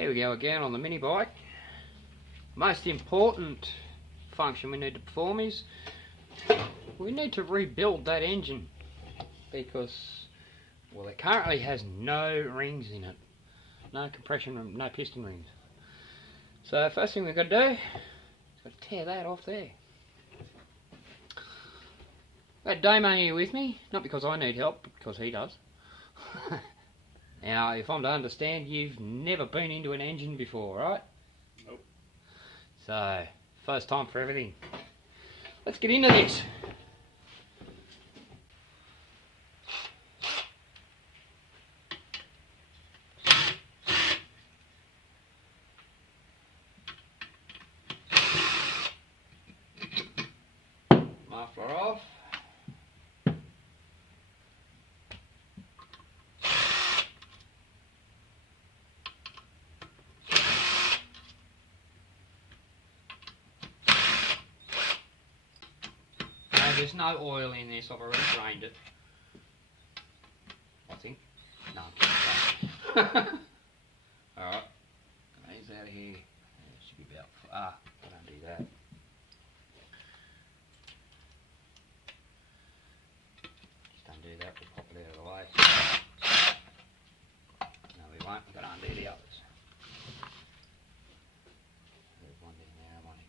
Here we go again on the mini bike. Most important function we need to perform is we need to rebuild that engine because, well, it currently has no rings in it. No compression, no piston rings. So first thing we've got to do is got to tear that off there. I've got Damo here with me, not because I need help, but because he does. Now, if I'm to understand, you've never been into an engine before, right? Nope. So, first time for everything. Let's get into this. Muffler off. There's no oil in this, I've already drained it. I think. No, I'm kidding. Alright, these out of here. It should be about, I don't do that. Just undo that, we'll pop it out of the way. No, we won't, we've got to undo the others. There's one in there, one in.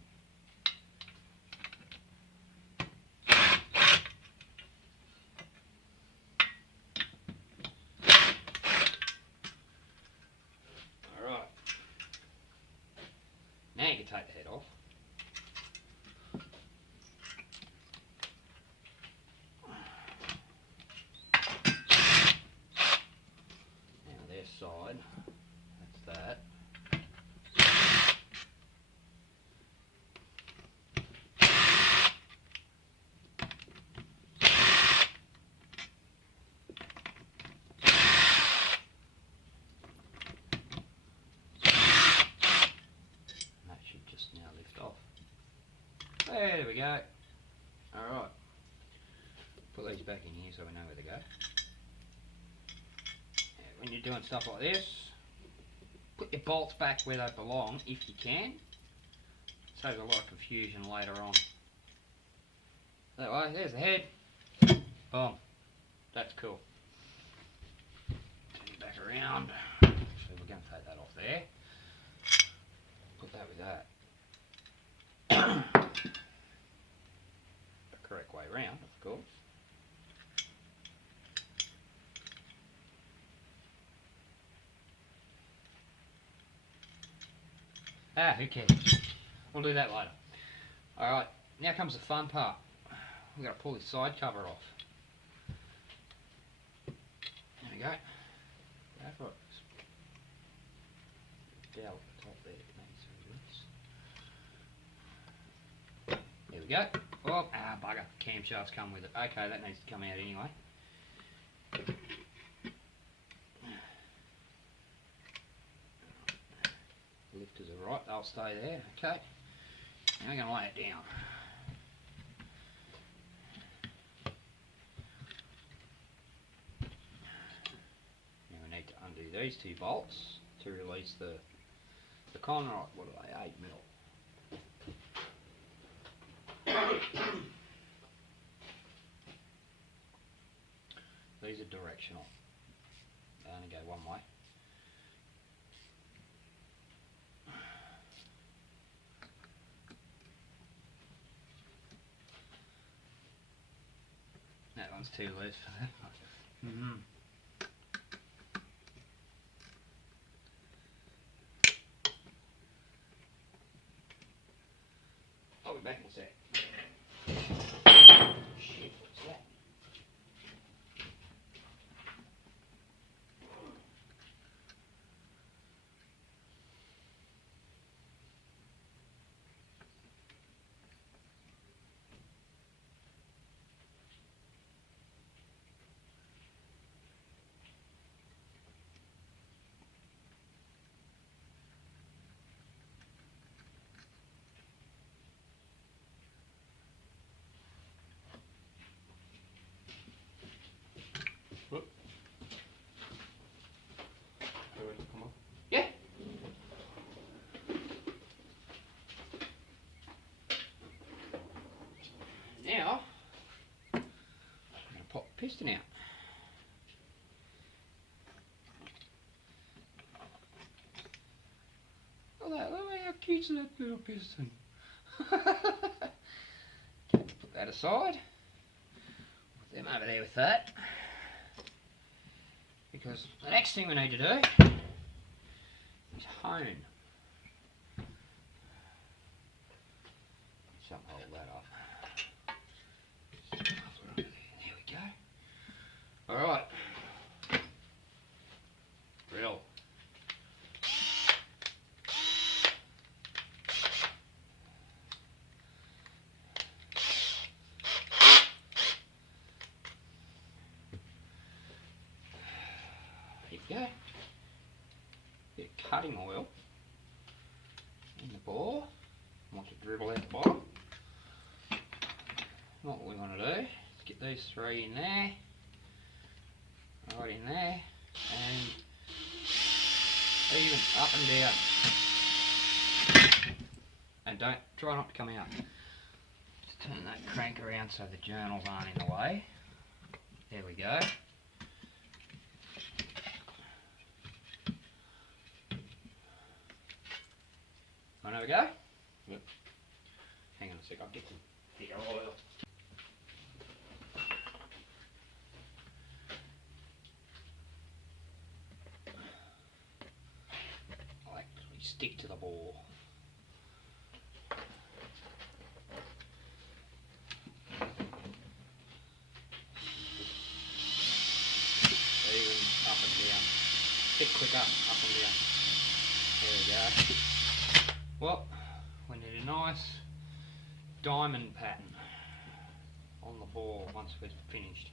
Now you can take the head off. Now their side, that's that. Now lift off. There we go. Alright. Put these back in here so we know where to go. When you're doing stuff like this, put your bolts back where they belong if you can. Saves a lot of confusion later on. That way, there's the head. Boom. That's cool. Turn it back around. So we're going to take that off there. Put that with that. The correct way round, of course. Who cares? We'll do that later. Alright, now comes the fun part. We've got to pull this side cover off. There we go. Go for it. Down at the top there. There we go. Oh, bugger. Camshafts come with it. Okay, that needs to come out anyway. Lifters are right, they'll stay there. Okay. Now we're going to lay it down. Now we need to undo these two bolts to release the conrod. What are they? 8 mil. These are directional. They only go one way. That one's too loose for that one. I'll be back in a sec. Shit, what's that? piston out. Look at how cute's that little piston. Put that aside. Put them over there with that. Because the next thing we need to do is hone. So hold that up. There we go. Alright. Drill. Here we go. Bit of cutting oil in the bore. Want to dribble out the bottom. What we want to do is get these three in there, right in there, and even up and down. And try not to come out. Just turn that crank around so the journals aren't in the way. There we go. Want to have a go? Yep. Hang on a sec, I'll get some bigger oil. I actually stick to the bore. Even up and down. Bit quicker, up and down. There we go. Well, we need a nice diamond pattern on the bore once we're finished.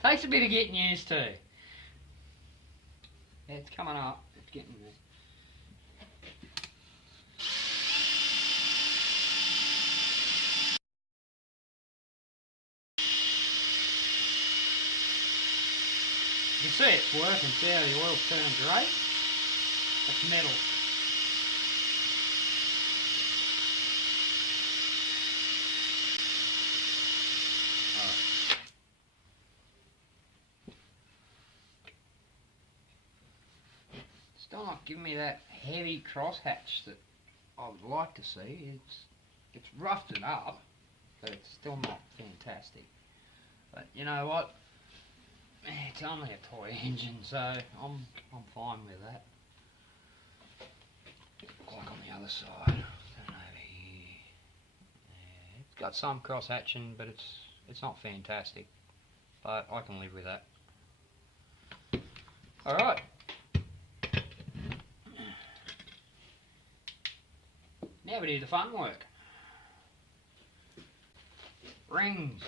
Takes a bit of getting used to. Yeah, it's coming up, it's getting there. You can see it's working, see how the oil turns right? That's metal. Alright. Still not giving me that heavy crosshatch that I would like to see. It's roughed it up, but it's still not fantastic. But you know what? It's only a toy engine, so I'm fine with that. Like on the other side, turn over here. Yeah, it's got some cross hatching, but it's not fantastic. But I can live with that. All right. Now we do the fun work. Rings.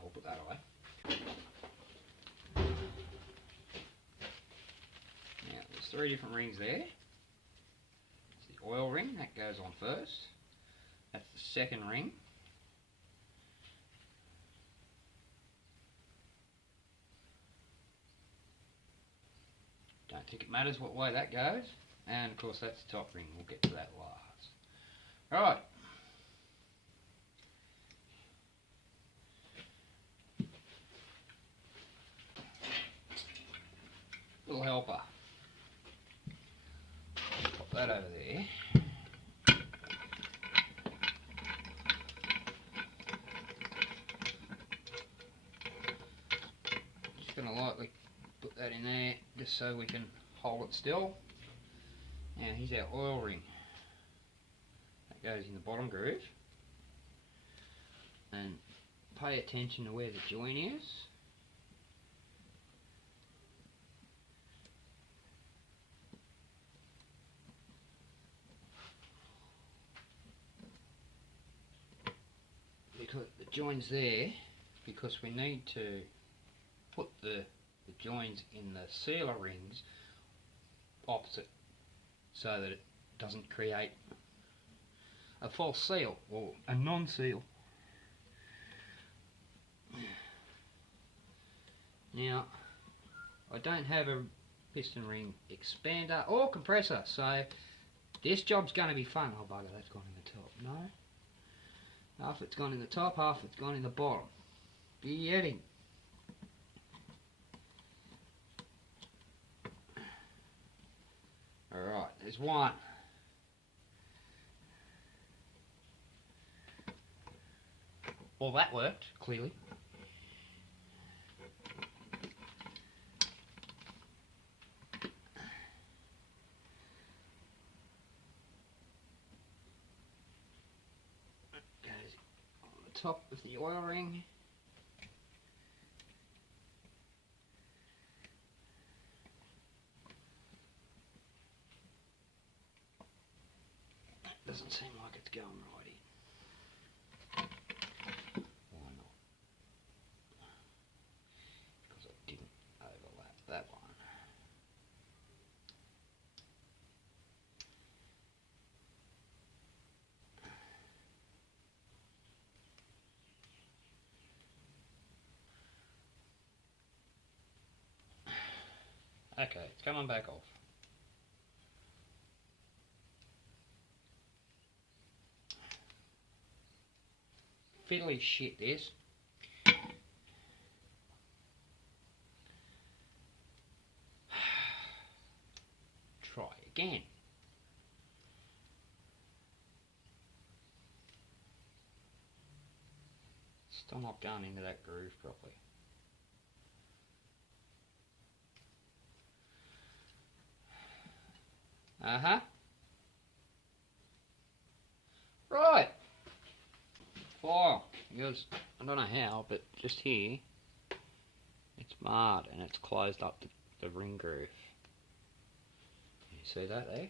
I'll put that away. Now there's three different rings there. It's the oil ring, that goes on first. That's the second ring. Don't think it matters what way that goes. And of course that's the top ring, we'll get to that last. Alright. Little helper. Pop that over there. Just going to lightly put that in there just so we can hold it still. Now here's our oil ring. That goes in the bottom groove. And pay attention to where the join is. Because the join's there because we need to put the joins in the sealer rings opposite so that it doesn't create a false seal or a non-seal. Now, I don't have a piston ring expander or compressor, so this job's going to be fun. Oh bugger, that's gone in the top. No, half it's gone in the top, half it's gone in the bottom. Be editing. Alright, there's one. Well, that worked, clearly. Goes on the top of the oil ring. That doesn't seem like it's going right in. Why not? Because I didn't overlap that one. Okay, it's coming back off. Fiddly shit, this. Try again. Still not going into that groove properly. Right. File. Because I don't know how, but just here, it's marred and it's closed up the ring groove. You see that there?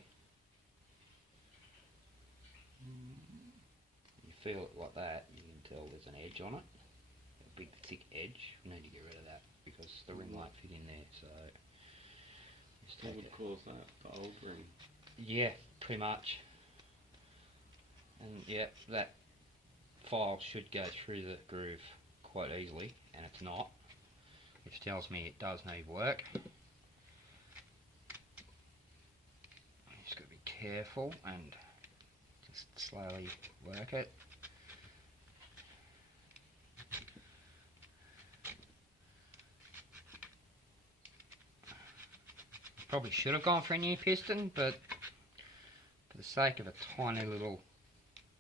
You feel it like that, you can tell there's an edge on it. A big thick edge. We need to get rid of that because the ring won't fit in there, so what would cause that? The old ring? Yeah, pretty much. And yeah, that file should go through the groove quite easily, and it's not, which tells me it does need work. Just got to be careful and just slowly work it. Probably should have gone for a new piston, but for the sake of a tiny little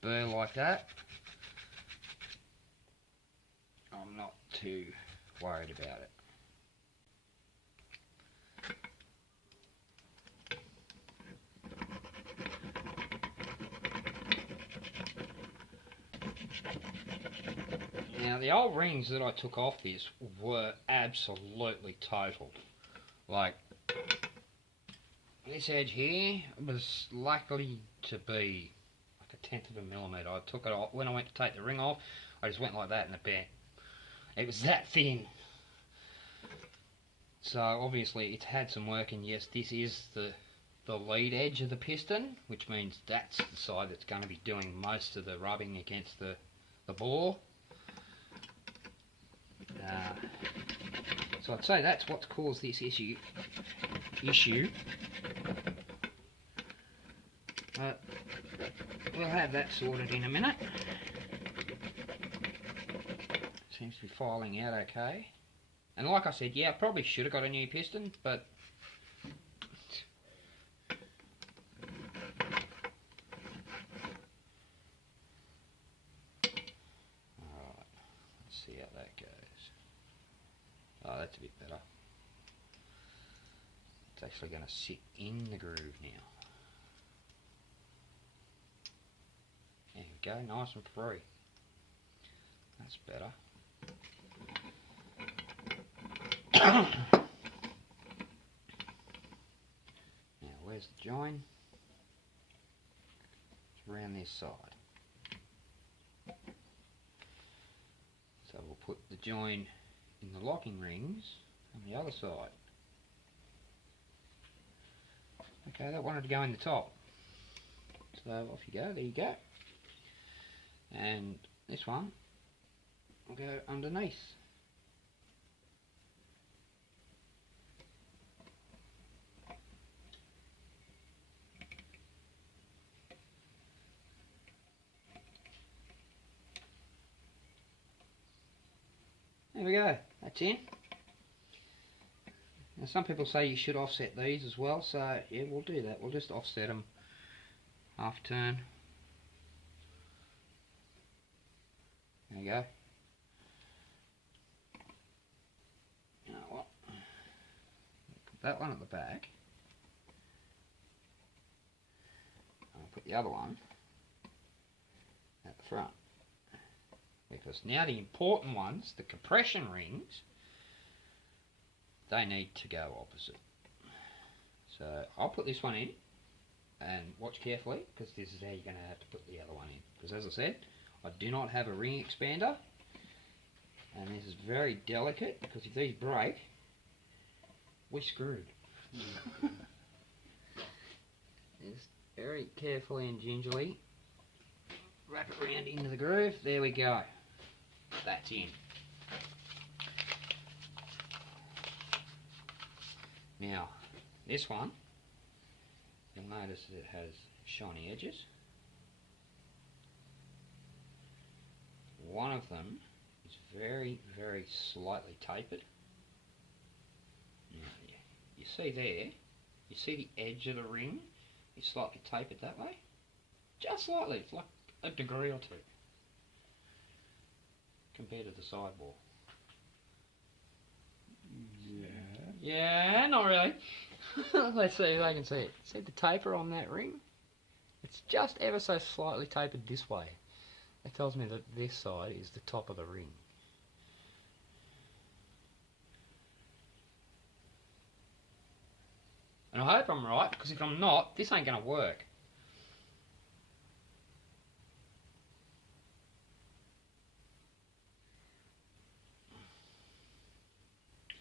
burr like that, I'm not too worried about it. Now the old rings that I took off this were absolutely totaled. Like, this edge here was likely to be like a 1/10 of a millimetre. I took it off, when I went to take the ring off, I just went like that and it bent. It was that thin. So obviously it's had some work, and yes, this is the lead edge of the piston, which means that's the side that's going to be doing most of the rubbing against the bore. So I'd say that's what's caused this issue. But we'll have that sorted in a minute. Seems to be filing out okay. And like I said, yeah, I probably should have got a new piston, but alright, let's see how that goes. Oh, that's a bit better. It's actually going to sit in the groove now. There we go, nice and free. That's better. Now, where's the join? It's around this side. So we'll put the join in the locking rings on the other side. Okay, that wanted to go in the top. So off you go, there you go. And this one will go underneath. There we go. That's in. Now some people say you should offset these as well, so yeah, we'll do that. We'll just offset them half a turn. There you go. You know what? Put that one at the back. I'll put the other one at the front. Because now the important ones, the compression rings, they need to go opposite. So I'll put this one in and watch carefully, because this is how you're going to have to put the other one in. Because as I said, I do not have a ring expander, and this is very delicate, because if these break, we're screwed. Just very carefully and gingerly wrap it around into the groove. There we go. That's in. Now, this one, you'll notice that it has shiny edges. One of them is very, very slightly tapered. Now, you see there, you see the edge of the ring is slightly tapered that way? Just slightly, it's like a degree or two compared to the sidewall. Yeah, not really. Let's see if I can see it. See the taper on that ring? It's just ever so slightly tapered this way. That tells me that this side is the top of the ring. And I hope I'm right, because if I'm not, this ain't going to work.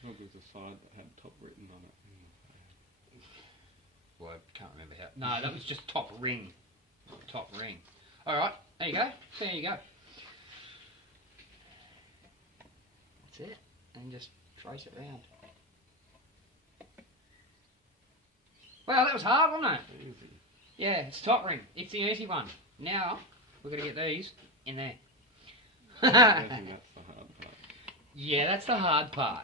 Well, there's a side that had top written on it. Well, I can't remember how. No, that was just top ring. Top ring. Alright, there you go. There you go. That's it. And just trace it round. Well, that was hard, wasn't it? Easy. Yeah, it's top ring. It's the easy one. Now, we've got to get these in there. I think that's the hard part. Yeah, that's the hard part.